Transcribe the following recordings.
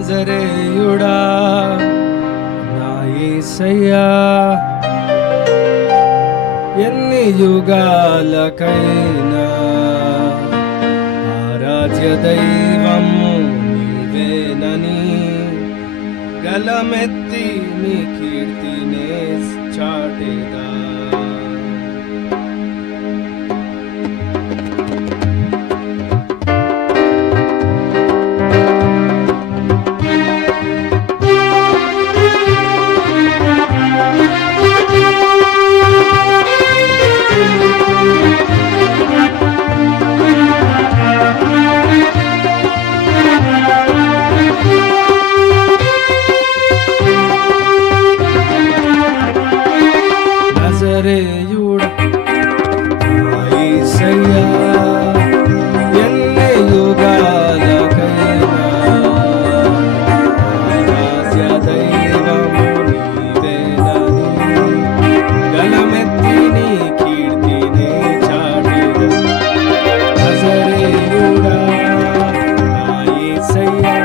నజరేయుడా నా యేసయ్యా, ఎన్ని యుగాలకైనా ఆరాధ్య దైవము నీవేనని గలమెత్తి నీ కీర్తినే చాటేదా. నజరేయుడా నా యేసయ్యా, ఎన్ని యుగాలకైనా ఆరాధ్య దైవము నీవేనని గలమెత్తి నీ కీర్తినే చాటెదా. నజరేయుడా నా యేసయ్యా,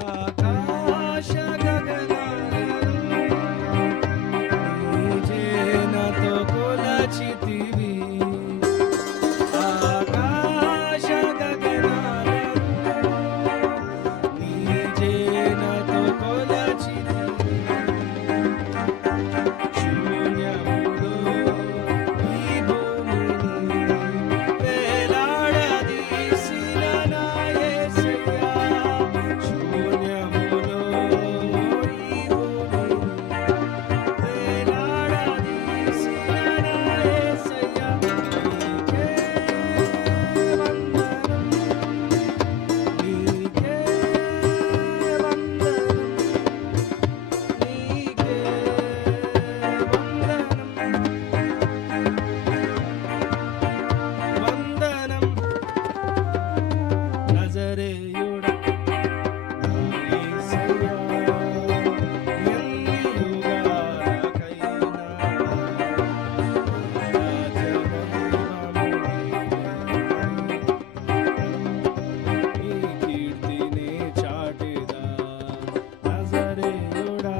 ఆకాశ గగనాలను నీ చేనతో కొలచితివి. ఆకాశ గగనాలను నీ చేనతో కొలచితివి. శూన్యములో ఈ భూమిని వేలాడదీసిన నా యేసయ్యా, శూన్యములో ఈ భూమిని వేలాడదీసిన నా యేసయ్యా, నీకే వందనం, నీకే వందనం, నీకే వందనం, వందనం. నజరేయుడా నా యేసయ్యా, ఎన్ని యుగాలకైనా ఆరాధ్య దైవము నీవేనని నీ కీర్తినే చాటెదా. నజరేయుడా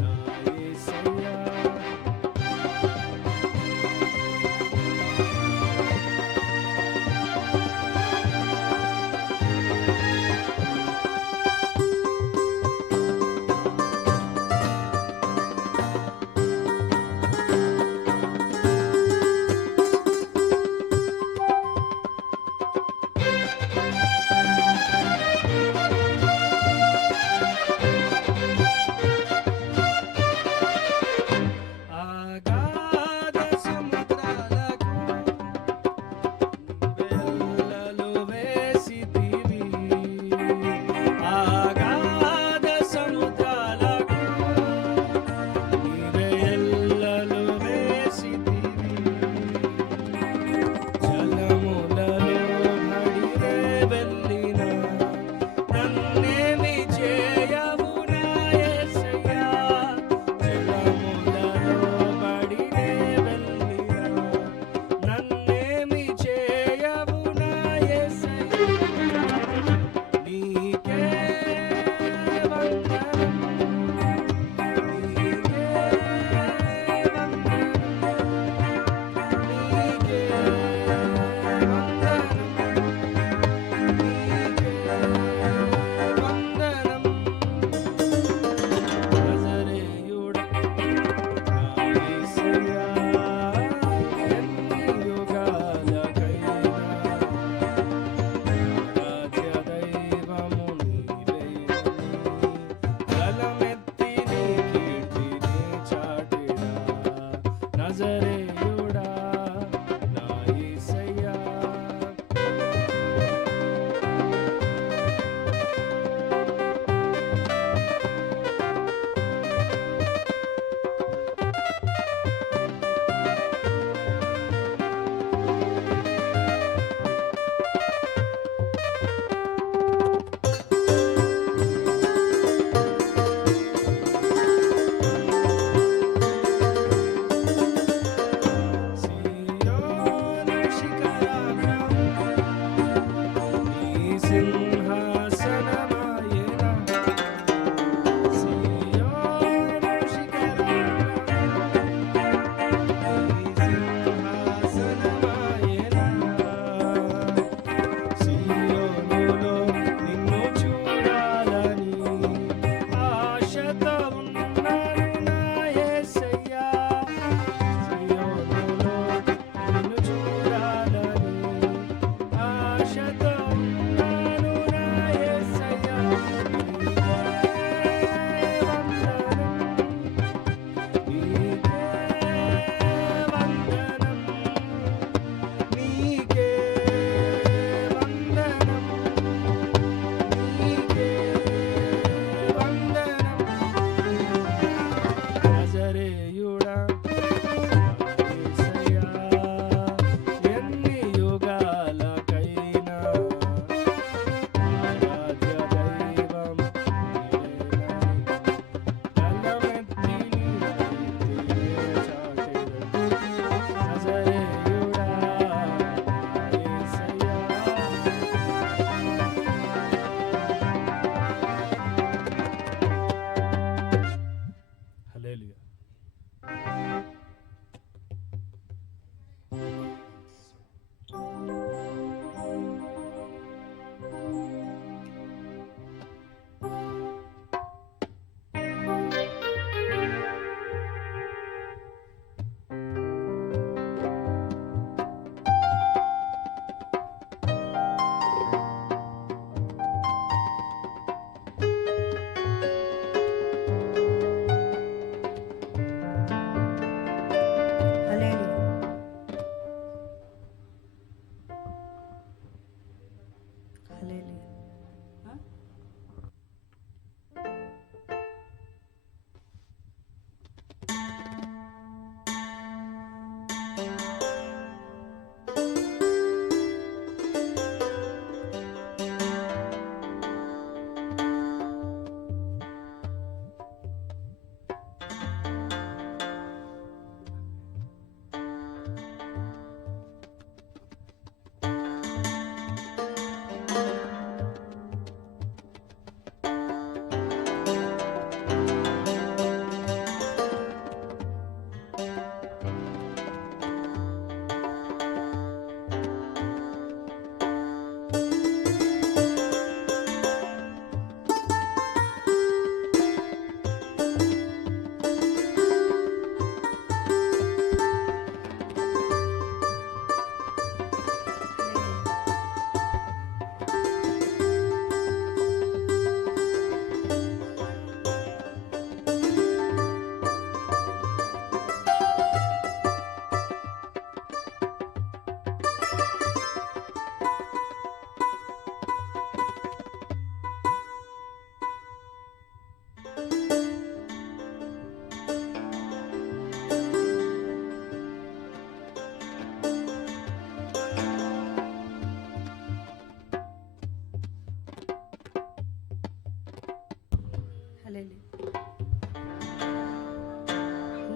నా యేసయ్యా, అగాధ సముద్రాలకు నీవెల్లలు వేసితివి. అగాధ సముద్రాలకు నీవెల్లలు వేసితివి. జలములలో నడిరే వెళ్ళిన నన్నేమి చేయవు నా యేసయ్యా, జలములలో పడినే వెళ్ళిన నన్నేమి చేయవు నా యేసయ్యా, నీకే వందనం, నీకే వందనం, నీకే వందనం, నీకే వందనం. నజరేయుడా నా యేసయ్యా, ఎన్ని యుగాలకైనా ఆరాధ్య దైవము నీవేనని గలమెత్తి నీ కీర్తినే చాటెదా. నజరేయుడా నా యేసయ్యా,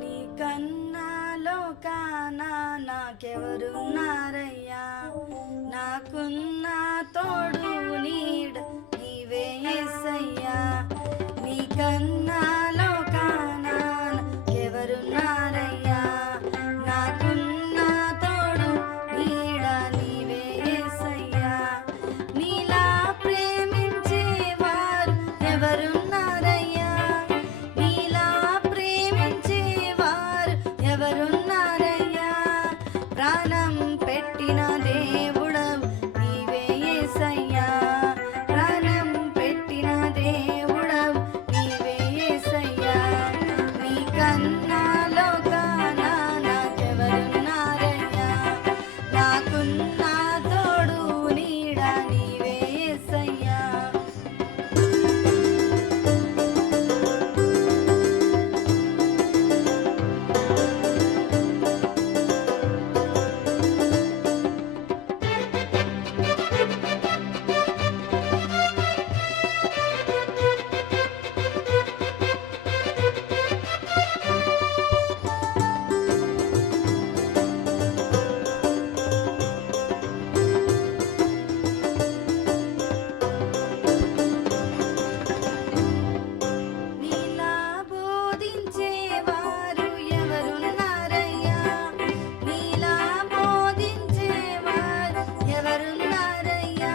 నీ కన్నా లోకాన నాకెవరున్నారయ్యా, నాకున్న తోడు నీడ నీవే యేసయ్యా. నీ కన్నా లోకాన నాకెవరున్నారయ్యా, నాకున్న తోడు నీడ నీవే యేసయ్యా. నీలా ప్రేమించేవారు ఎవరున్నారయ్యా, నీలా ప్రేమించేవారు ఎవరున్నారయ్యా. ప్రాణం పెట్టిన దేవుడవు నీవే యేసయ్యా, ప్రాణం పెట్టిన దేవుడవు నీవే యేసయ్యా. నీ కన్నా లోకాన నాకెవరున్నారయ్యా, నాకున్న తోడు నీడ నీవే యేసయ్యా. నీలా బోధించేవారు ఎవరున్నారయ్యా, నీలా బోధించేవారు ఎవరున్నారయ్యా.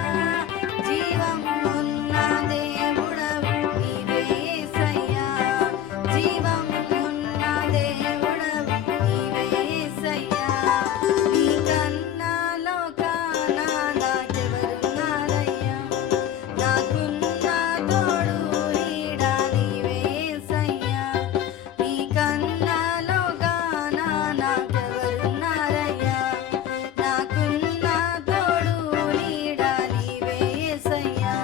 జీవం ఉన్న దేవుడవు నీవే యేసయ్యా, జీవం ఉన్న దేవుడవు నీవే యేసయ్యా. నీ కన్నా లోకాన నాకెవరున్నారయ్యా, నాకున్న తోడు నీడ నీవే యేసయ్యా. నీ కన్నా లోకాన నాకెవరున్నారయ్యా, నాకున్న తోడు నీడ నీవే యేసయ్యా.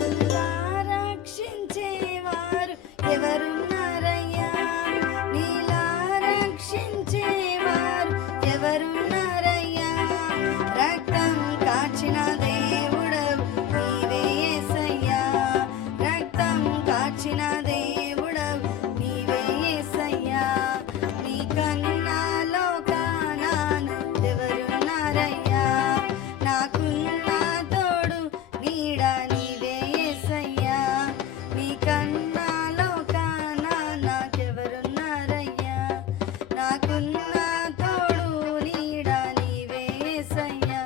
నీలా రక్షించేవారు ఎవరున్నారయ్యా, నీలా రక్షించేవారు ఎవరున్నారయ్యా. రక్తం కాచిన దేవుడవు నీవే యేసయ్యా, రక్తం కాచిన దేవుడవు నీవే యేసయ్యా. నీ కన్నా లోకాన ఎవరున్నారయ్యా, నాకున్న తోడు నీడ నీవే యేసయ్యా. నీ కన్నా లోకాన నాకెవరున్నారయ్యా, నాకున్న తోడు నీడ నీవే యేసయ్యా.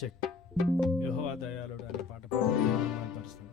చెక్. యెహోవా దయాళుడు అనే పాట పాడి దేవుని మహిమపరుస్తాం.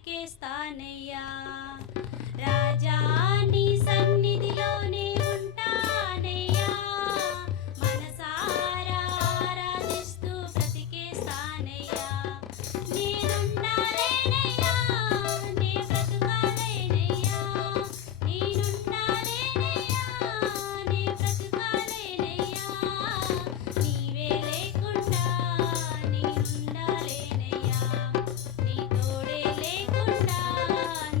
బ్రతికేస్తానయ్యా. రాజా నీ సన్నిధిలోనే ఉంటానయ్యా, మనసారా ఆరాధిస్తూ బ్రతికేస్తానయ్యా. నేనుండాలేనయ్యా, నే బ్రతుకాలేనయ్యా, నేనుండాలేనయ్యా, నే బ్రతుకాలేనయ్యా. నీవే లేకుండా నేనుండాలేనయ్యా, నీ తోడే లేకుండా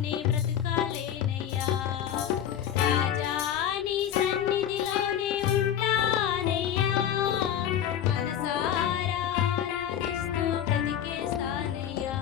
నే బ్రతుకాలేనయ్యా. రాజా నీ సన్నిధిలోనే ఉంటానయ్యా, మనసారా ఆరాధిస్తూ బ్రతికేస్తానయ్యా.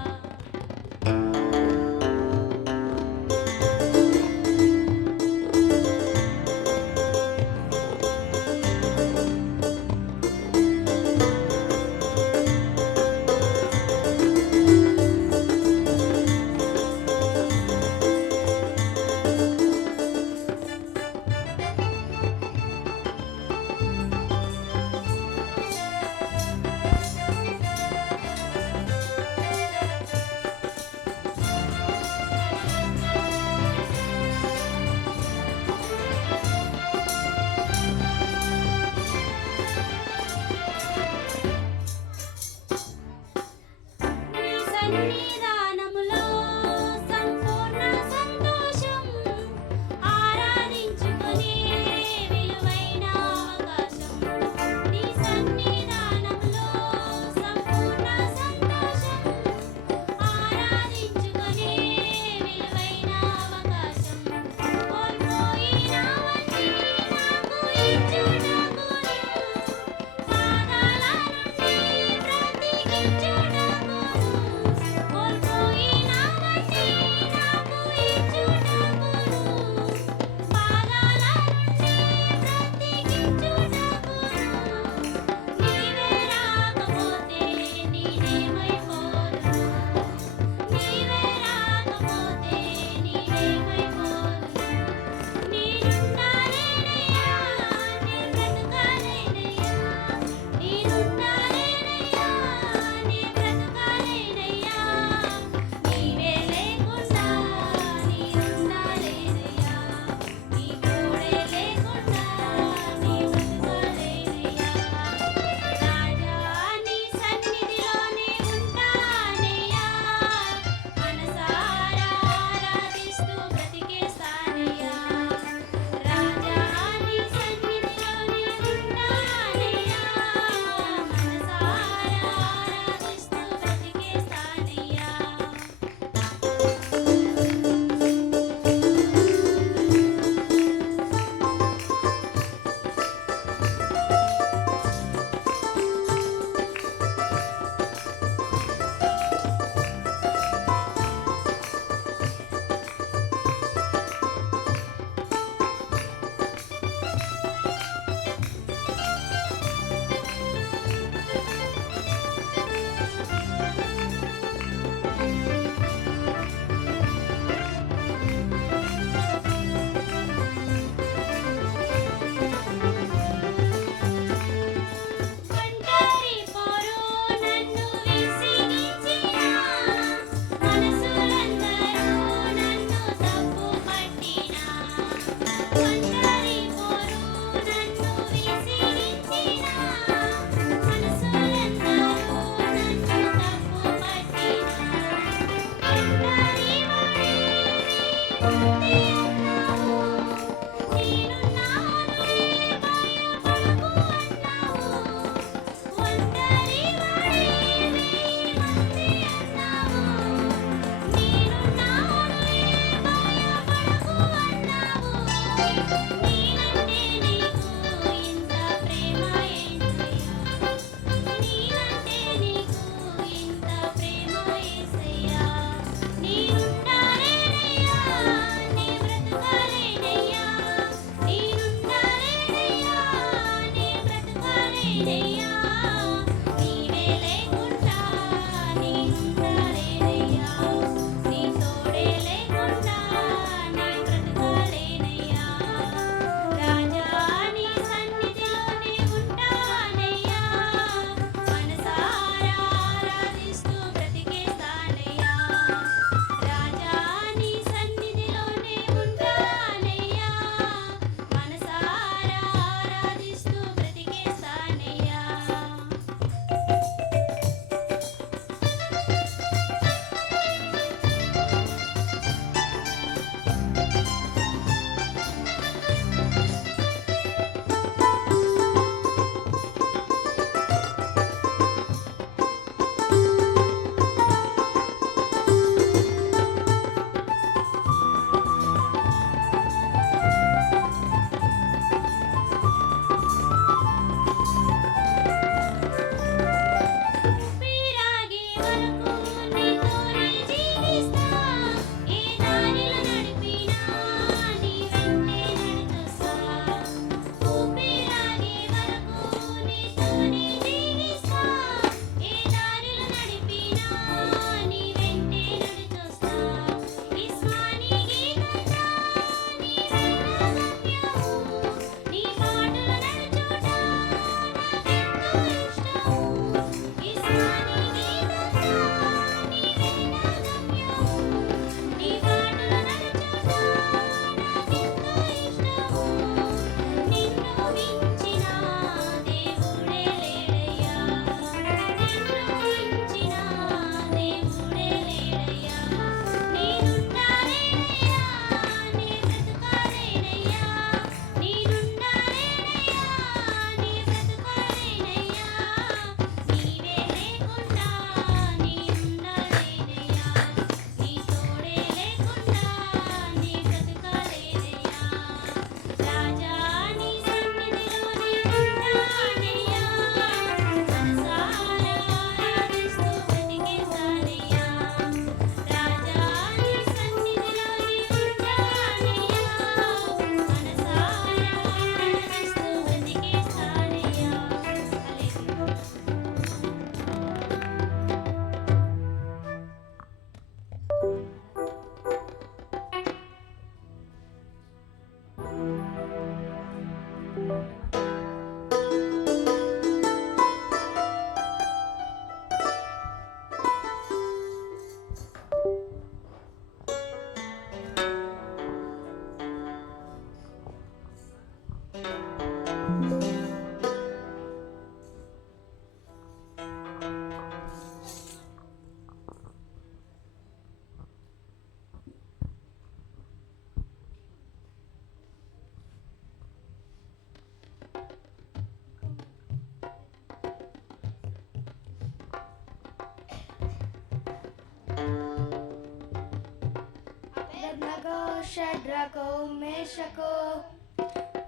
అబేద్నగో షడ్రకో మేషకో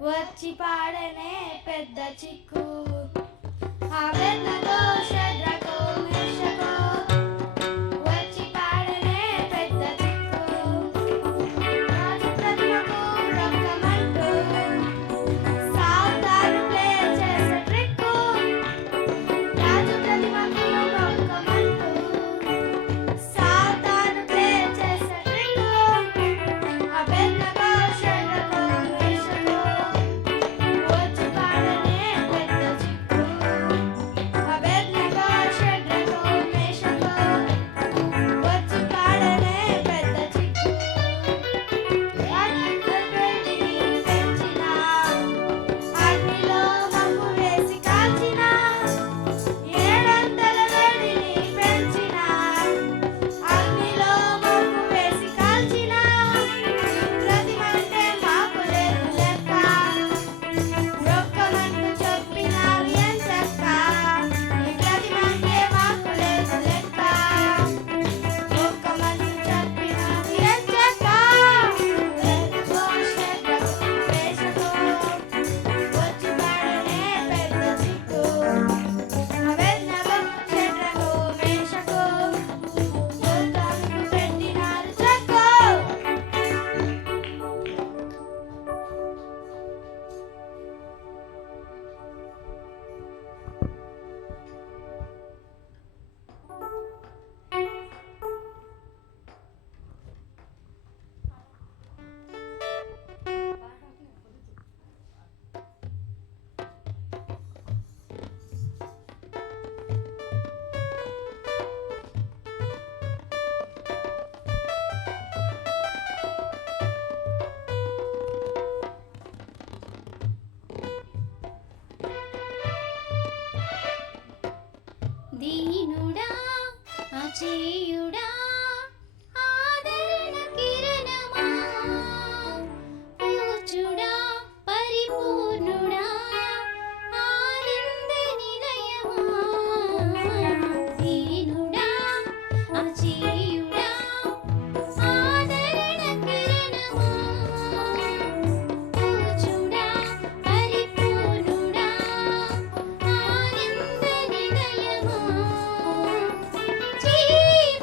వచ్చి పాడనే పెద్ద చిక్కు. అబేద్నగో షడ్రకో మేషకో వచ్చి పాడనే పెద్ద చిక్కు. రాజు ప్రతిమకు రొక్కమంటూ సావుతారు ప్లే చేసే ట్రిక్కు. రాజు ప్రతిమకు రొక్కమంటూ సావుతారు ప్లే చేసే ట్రిక్కు. అబేద్నగో షడ్రకో మేషకో వచ్చి పాడనే పెద్ద చిక్కు. అబేద్నగో షడ్రకో మేషకో వచ్చి పాడనే పెద్ద చిక్కు. అగ్నిని పెంచిన అగ్నిలో మగ్గు వేసి కాల్చిన 700 వేడిని పెంచిన అగ్నిలో మగ్గు వేసి కాల్చిన ప్రతిమంటే మాకు లేదు లెక్క. రొక్కమంటూ చెప్పినారు ఎంచక్క. ఈ ప్రతిమంటే మాకు లేదు లెక్క. రొక్కమంటూ చెప్పినారు ఎంచక్క. అబేద్నగో షడ్రకో మేషకో వచ్చి పాడనే పెద్ద చిక్కు. అబేద్నగో షడ్రకో మేషకో యుద్ధానికి పెట్టినారు చెక్కు. దీనుడా అచేయుడా ఆదరణ కిరణమా పూచుడా పరిపూర్ణుడా ఆనంద నిలయమా. దీనుడా అచేయుడా ఆదరణ కిరణమా పూచుడా పరిపూర్ణుడా ఆనంద నిలయమా. జీవ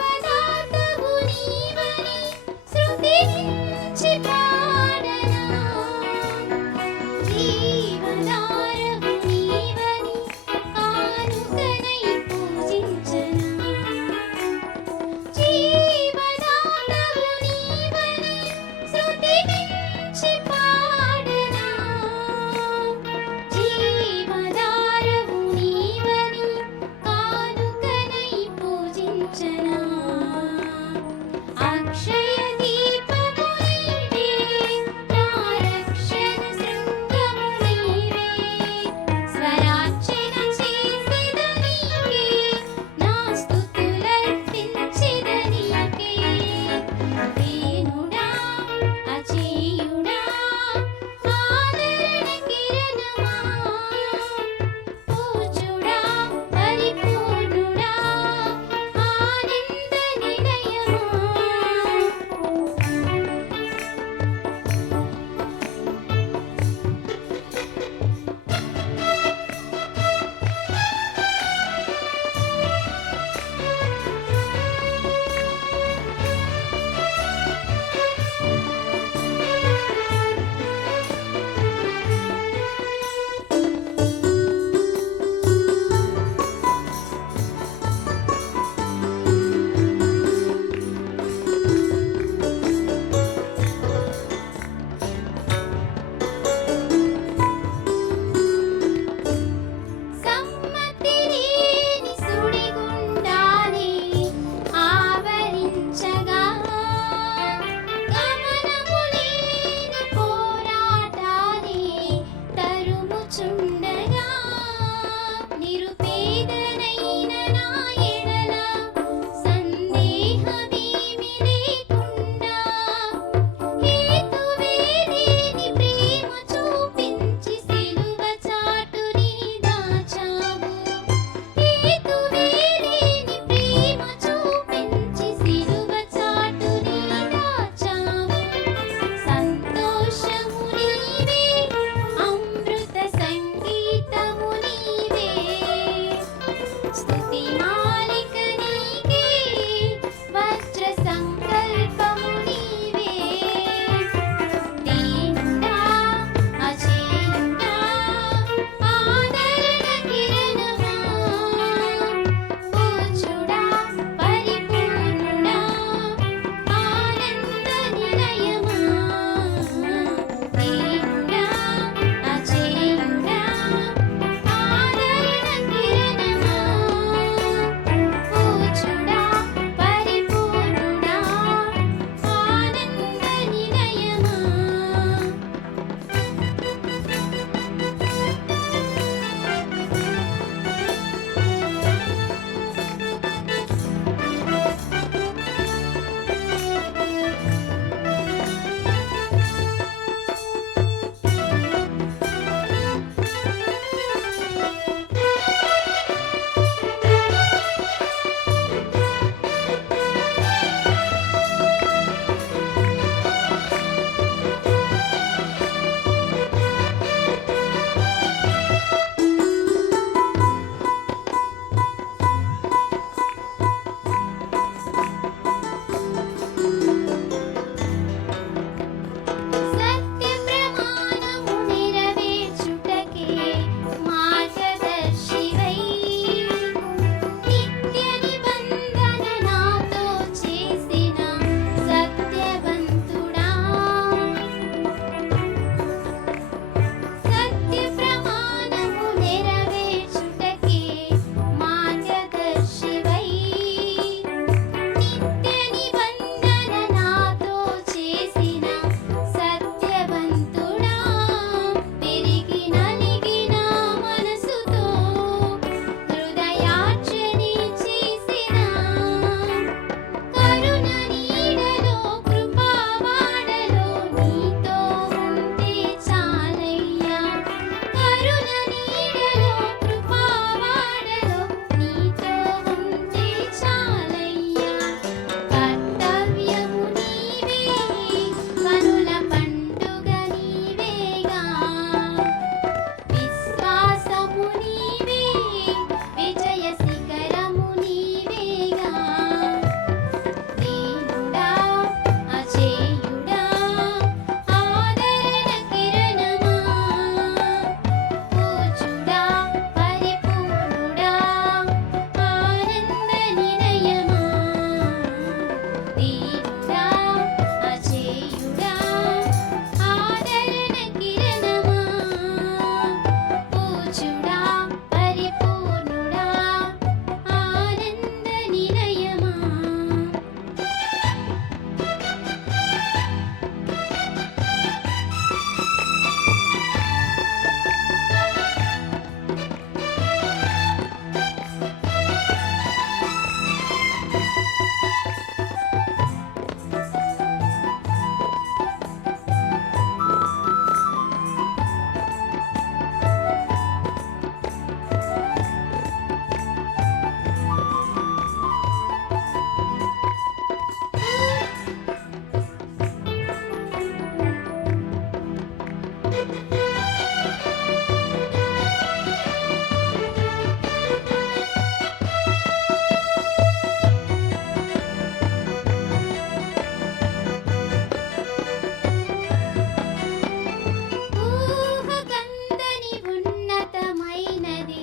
ఊహకందని ఉన్నతమైనది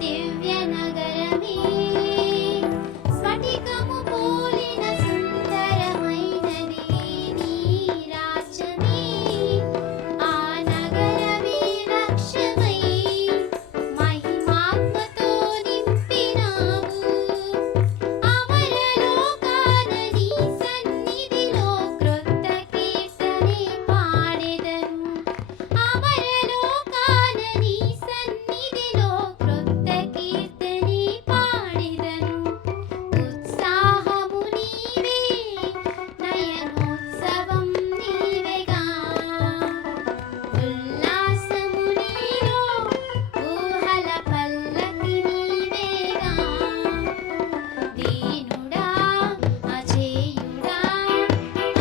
దివ్య నగరమే, స్ఫటికము పోలిన సుందరమైనది నీ రాజ్యమే. ఆ నగరమే లక్ష్యమై మహిమాత్మతో నింపినావు. అమరలోకాన నీ సన్నిధిలో క్రొత్త కీర్తనే పాడెదను. అమరలోకాన నీ సన్నిధిలో క్రొత్త కీర్తనే పాడెదను. ఉత్సాహము నీవే, నయనోత్సవం నీవేగా. ఉల్లాసము నీలో, ఊహల పల్లకి నీవేగా. దీనుడా, అజేయుడా,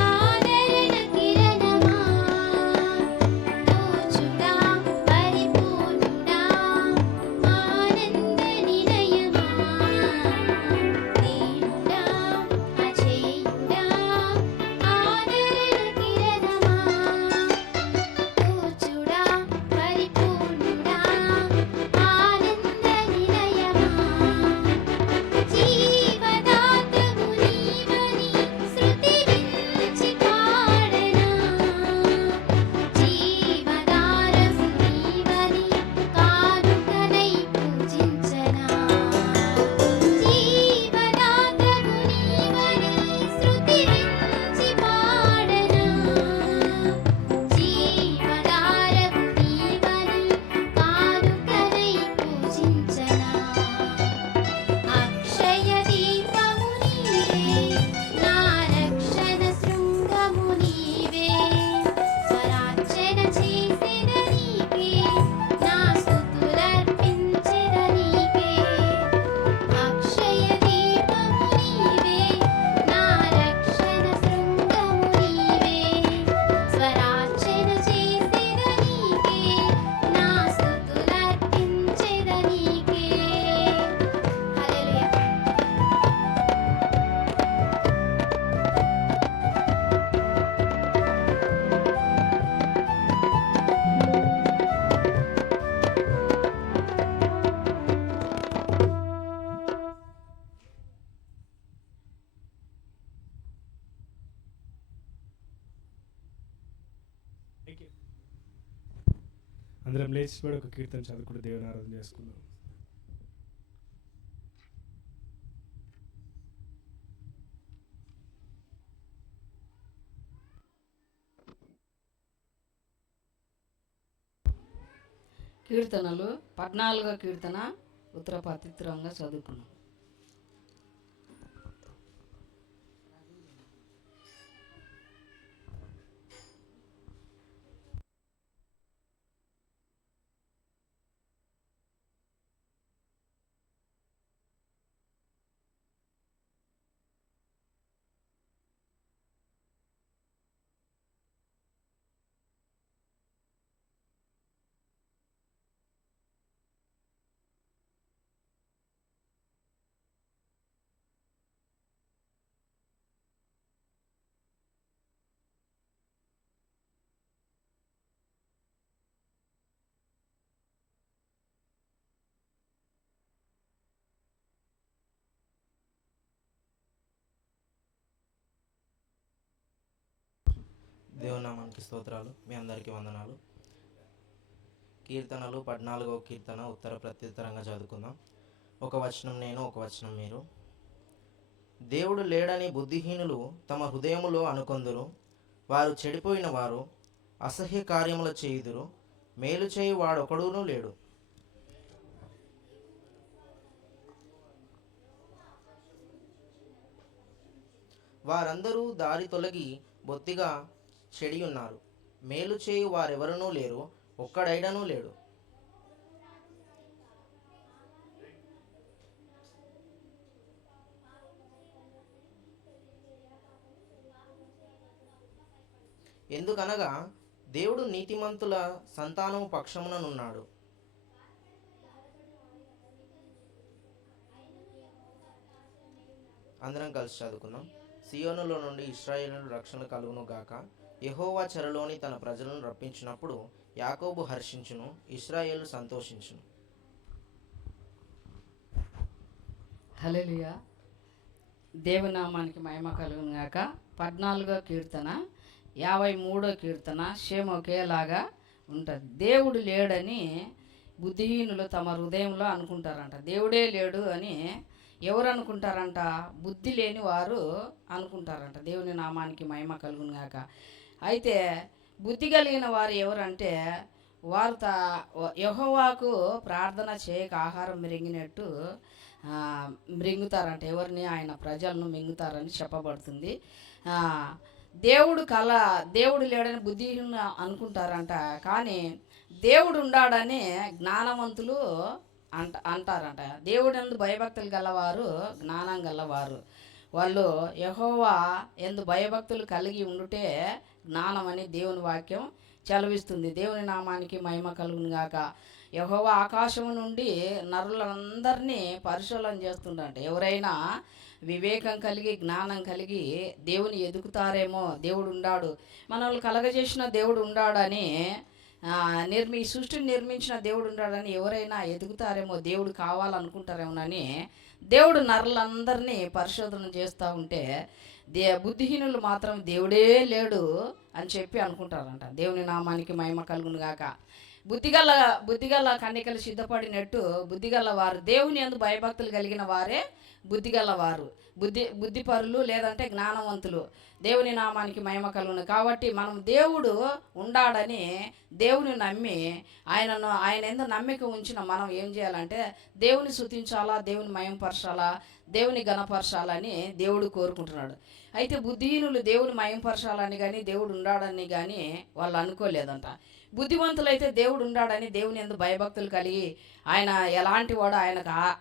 ఆదరణ కిరణమా, తోచుడా, పరిపూర్ణుడా, ఆనంద నిలయమా. దీనుడా, అజేయుడా, ఆదరణ కిరణమా, తోచుడా, పరిపూర్ణుడా, ఆనంద నిలయమా. జీవదాతవు నీవని స్తుతించి పాడెనా. జీవధారవు నీవని కానుకనై పూజించనా. జీవదాతవు నీవని స్తుతించి పాడెనా. జీవధారవు నీవని కానుకనై పూజించనా. అక్షయ దీపము నీవే, నా రక్షణ శృంగము నీవే. స్వరార్చన చేసెద నీకే, నా స్తుతులర్పించెద నీకే. అక్షయ దీపము నీవే, నా రక్షణ శృంగము నీవే. స్వరార్చన చేసెద నీకే, నా స్తుతులర్పించెద నీకే. హల్లెలూయా. అందరం లేచి కూడా ఒక కీర్తన చదువుకుంటూ దేవుని ఆరాధన చేసుకుందాం. కీర్తనలు 14వ కీర్తన ఉత్తర పతిత్రంగా చదువుకున్నాం. దేవుని నామానికి స్తోత్రాలు. మీ అందరికీ వందనాలు. కీర్తనలు 14వ కీర్తన ఉత్తర ప్రత్యుత్తరంగా చదువుకుందాం. ఒక వచనం నేను, ఒక వచనం మీరు. దేవుడు లేడని బుద్ధిహీనులు తమ హృదయములో అనుకొందురు. వారు చెడిపోయిన వారు అసహ్య కార్యములు చేయుదురు. మేలు చేయి వాడొకడునూ లేడు. వారందరూ దారి తొలగి బొత్తిగా చెడి ఉన్నారు. మేలు చేయు వారెవరనూ లేరు, ఒక్కడైడనూ లేడు. ఎందుకనగా దేవుడు నీతిమంతుల సంతానము పక్షముననున్నాడు. అందరం కలిసి చదువుకుందాం. సియోనులో నుండి ఇశ్రాయేలు రక్షణ కలుగును గాక. యెహోవా చెరలోని తన ప్రజలను రప్పించినప్పుడు యాకోబు హర్షించును, ఇశ్రాయేలు సంతోషించును. హల్లెలూయా. దేవునామానికి మహిమ కలుగును గాక. 14వ కీర్తన 53వ కీర్తన సేమ్ ఒకేలాగా ఉంటుంది. దేవుడు లేడని బుద్ధిహీనులు తమ హృదయంలో అనుకుంటారంట. దేవుడే లేడు అని ఎవరు అనుకుంటారంట? బుద్ధి లేని వారు అనుకుంటారంట. దేవుని నామానికి మహిమ కలుగును గాక. అయితే బుద్ధి కలిగిన వారు ఎవరంటే వారు యెహోవాకు ప్రార్థన చేయక ఆహారం మింగినట్టు మృంగుతారంట. ఎవరిని? ఆయన ప్రజలను మింగుతారని చెప్పబడుతుంది. దేవుడు లేడని బుద్ధిహీనులు అనుకుంటారంట. కానీ దేవుడు ఉన్నాడని జ్ఞానవంతులు అంటారంట. దేవుడు ఎందు భయభక్తులు గలవారు జ్ఞానం గలవారు. వాళ్ళు యెహోవా ఎందు భయభక్తులు కలిగి ఉండుటే జ్ఞానం అని దేవుని వాక్యం చలవిస్తుంది. దేవుని నామానికి మహిమ కలుగును గాక. యెహోవా ఆకాశము నుండి నరులందరినీ పరిశీలన చేస్తుండంట. ఎవరైనా వివేకం కలిగి జ్ఞానం కలిగి దేవుని ఎదుగుతారేమో. దేవుడు ఉండాడు, మనల్ని కలగజేసిన దేవుడు ఉండాడని సృష్టిని నిర్మించిన దేవుడు ఉన్నాడని ఎవరైనా ఎదుగుతారేమో, దేవుడు కావాలనుకుంటారేమోనని దేవుడు నరులందరినీ పరిశోధన చేస్తూ ఉంటే బుద్ధిహీనులు మాత్రం దేవుడే లేడు అని చెప్పి అనుకుంటారంట. దేవుని నామానికి మహిమ కలుగును గాక. బుద్ధిగల కన్యకలు సిద్ధపడినట్టు బుద్ధిగల వారు దేవుని యందు భయభక్తులు కలిగిన వారే బుద్ధిగలవారు, బుద్ధిపరులు లేదంటే జ్ఞానవంతులు. దేవుని నామానికి మహిమ కలుగును. కాబట్టి మనం దేవుడు ఉండాడని దేవుని నమ్మి ఆయన ఎందు నమ్మిక ఉంచిన మనం ఏం చేయాలంటే దేవుని స్తుతించాలా, దేవుని మహిమపరచాలా, దేవుని ఘనపరచాలని దేవుడు కోరుకుంటున్నాడు. అయితే బుద్ధిహీనులు దేవుని మహిమపరచాలని కానీ దేవుడు ఉండాడని కానీ వాళ్ళు అనుకోలేదంట. బుద్ధిమంతులైతే దేవుడు ఉండాడని దేవుని యందు భయభక్తులు కలిగి ఆయన ఎలాంటి వాడు,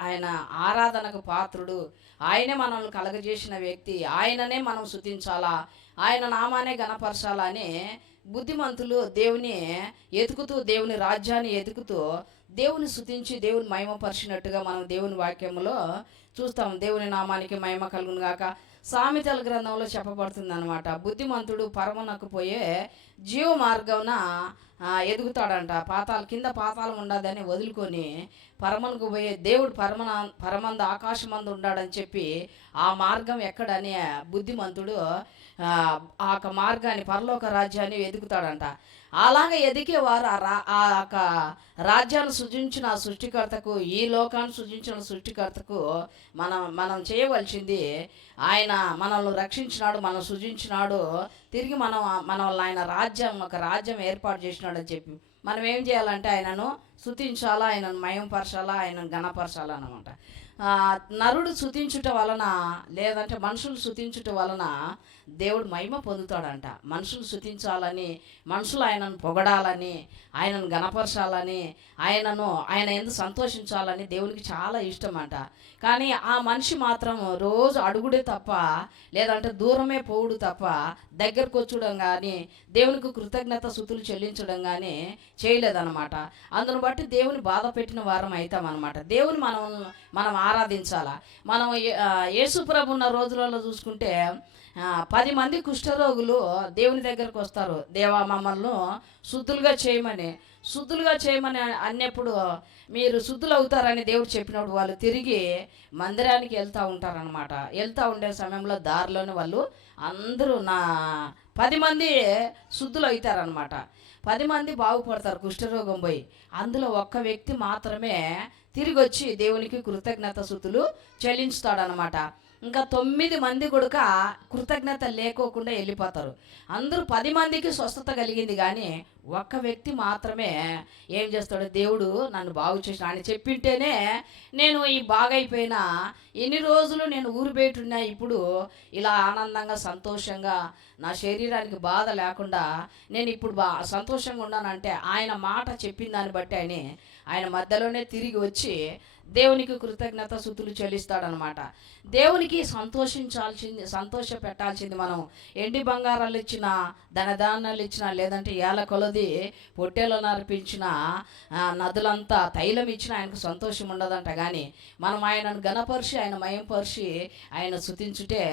ఆయన ఆరాధనకు పాత్రుడు, ఆయనే మనల్ని కలగజేసిన వ్యక్తి, ఆయననే మనం స్తుతించాలా, ఆయన నామానే గణపరచాలా అని బుద్ధిమంతులు దేవుని ఎతుకుతూ దేవుని రాజ్యాన్ని ఎతుకుతూ దేవుని స్తుతించి దేవుని మహిమపరిచినట్టుగా మనం దేవుని వాక్యంలో చూస్తాం. దేవుని నామానికి మహిమ కలుగును గాక. సామెతల గ్రంథంలో చెప్పబడుతుంది అనమాట. బుద్ధిమంతుడు పరమునకు పోయే జీవ మార్గమున ఎదుగుతాడంట. కింద పాతాళం ఉండదని వదులుకొని పరమనుకు పోయే దేవుడు పరమందు ఆకాశమందు ఉన్నాడని చెప్పి ఆ మార్గం ఎక్కడని బుద్ధిమంతుడు ఆ మార్గాన్ని పరలోక రాజ్యాన్ని ఎదుగుతాడంట. అలాగే ఎదిగేవారు ఆ రాజ్యాన్ని సృజించిన సృష్టికర్తకు, ఈ లోకాన్ని సృజించిన సృష్టికర్తకు మనం చేయవలసింది, ఆయన మనల్ని రక్షించినాడు, మనం సృజించినాడు, తిరిగి మనల్ని ఆయన ఒక రాజ్యం ఏర్పాటు చేసినాడు అని చెప్పి మనం ఏం చేయాలంటే ఆయనను స్తుతించాలా, ఆయనను మహిమపరచాలా, ఆయనను ఘనపరచాలా అన్నమాట. నరుడు స్తుతించుట వలన లేదంటే మనుషులు స్తుతించుట వలన దేవుడు మహిమ పొందుతాడంట. మనుషులు స్తుతించాలని, మనుషులు ఆయనను పొగడాలని, ఆయనను గణపరచాలని, ఆయన ఎందుకు సంతోషించాలని దేవునికి చాలా ఇష్టం అంట. కానీ ఆ మనిషి మాత్రం రోజు అడుగుడే తప్ప లేదంటే దూరమే పోవుడు తప్ప దగ్గరకు వచ్చడం కానీ దేవునికి కృతజ్ఞత స్తుతులు చెల్లించడం కానీ చేయలేదన్నమాట. అందును బట్టి దేవుని బాధ పెట్టిన వారం అవుతామన్నమాట. దేవుని మనం ఆరాధించాలా. మనం యేసు ప్రభు ఉన్న రోజులలో చూసుకుంటే 10 మంది కుష్ఠరోగులు దేవుని దగ్గరకు వస్తారు. దేవా మమ్మల్ని శుద్ధులుగా చేయమని అన్నప్పుడు మీరు శుద్ధులు అవుతారని దేవుడు చెప్పినప్పుడు వాళ్ళు తిరిగి మందిరానికి వెళ్తూ ఉంటారనమాట. వెళ్తూ ఉండే సమయంలో దారిలోనే వాళ్ళు అందరూ 10 మంది శుద్ధులు అవుతారనమాట. 10 మంది బాగుపడతారు కుష్ఠరోగం పోయి. అందులో ఒక్క వ్యక్తి మాత్రమే తిరిగి వచ్చి దేవునికి కృతజ్ఞత స్తుతులు చెల్లించుతాడనమాట. ఇంకా 9 మంది కూడా కృతజ్ఞత లేకోకుండా వెళ్ళిపోతారు. అందరూ 10 మందికి స్వస్థత కలిగింది, కానీ ఒక్క వ్యక్తి మాత్రమే ఏం చేస్తాడు, దేవుడు నన్ను బాగు చేసిన అని చెప్పింటేనే నేను ఈ బాగైపోయినా, ఎన్ని రోజులు నేను ఊరు బయటున్నా, ఇప్పుడు ఇలా ఆనందంగా సంతోషంగా నా శరీరానికి బాధ లేకుండా నేను ఇప్పుడు సంతోషంగా ఉన్నానంటే ఆయన మాట చెప్పిన దాన్ని బట్టి ఆయన మధ్యలోనే తిరిగి వచ్చి దేవునికి కృతజ్ఞత స్తుతులు చెల్లిస్తాడనమాట. దేవునికి సంతోష పెట్టాల్సింది మనం ఎండి బంగారాలు ఇచ్చినా, ధనధాన్యాలు ఇచ్చినా, లేదంటే ఏళ్ళ కొలది పొట్టేలను అర్పించిన, నదులంతా తైలం ఇచ్చినా ఆయనకు సంతోషం ఉండదంట. కానీ మనం ఆయనను ఘనపరిచి, ఆయన మహిమపరిచి, ఆయన స్తుతించుటే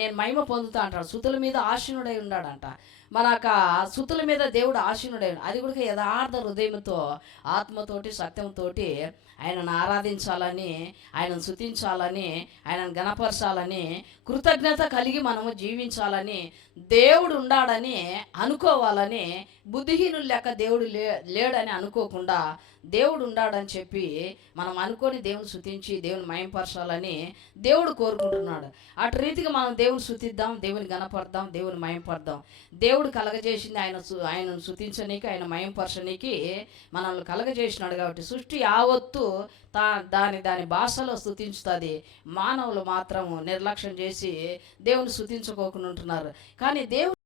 నేను మహిమ పొందుతా అంటాడు. స్తుతుల మీద ఆశీనుడై ఉన్నాడంట. మన స్తుతుల మీద దేవుడు ఆశీనుడై, అది కూడా యథార్థ హృదయంతో, ఆత్మతోటి, సత్యంతోటి ఆయనను ఆరాధించాలని, ఆయనను స్తుతించాలని, ఆయనను గణపరచాలని, కృతజ్ఞత కలిగి మనము జీవించాలని, దేవుడు ఉన్నాడని అనుకోవాలని, బుద్ధిహీనులు లెక్క దేవుడు లేడని అనుకోకుండా దేవుడు ఉన్నాడని చెప్పి మనం అనుకొని దేవుని స్తుతించి దేవుని మహిమపరచాలని దేవుడు కోరుకుంటున్నాడు. అటు రీతిగా మనం దేవుని స్తుతిద్దాం, దేవుని గణపడదాం, దేవుని మహిమపడదాం. దేవుడు కలగజేసింది ఆయనను స్తుతించనీకి, ఆయన మహిమపరచనీకి మనల్ని కలగజేసినాడు. కాబట్టి సృష్టి యావత్తు దాని భాషలో స్తుతించుతుంది. మానవులు మాత్రం నిర్లక్ష్యం చేసి దేవుని స్తుతించుకోకుండా ఉంటున్నారు. కానీ దేవుడు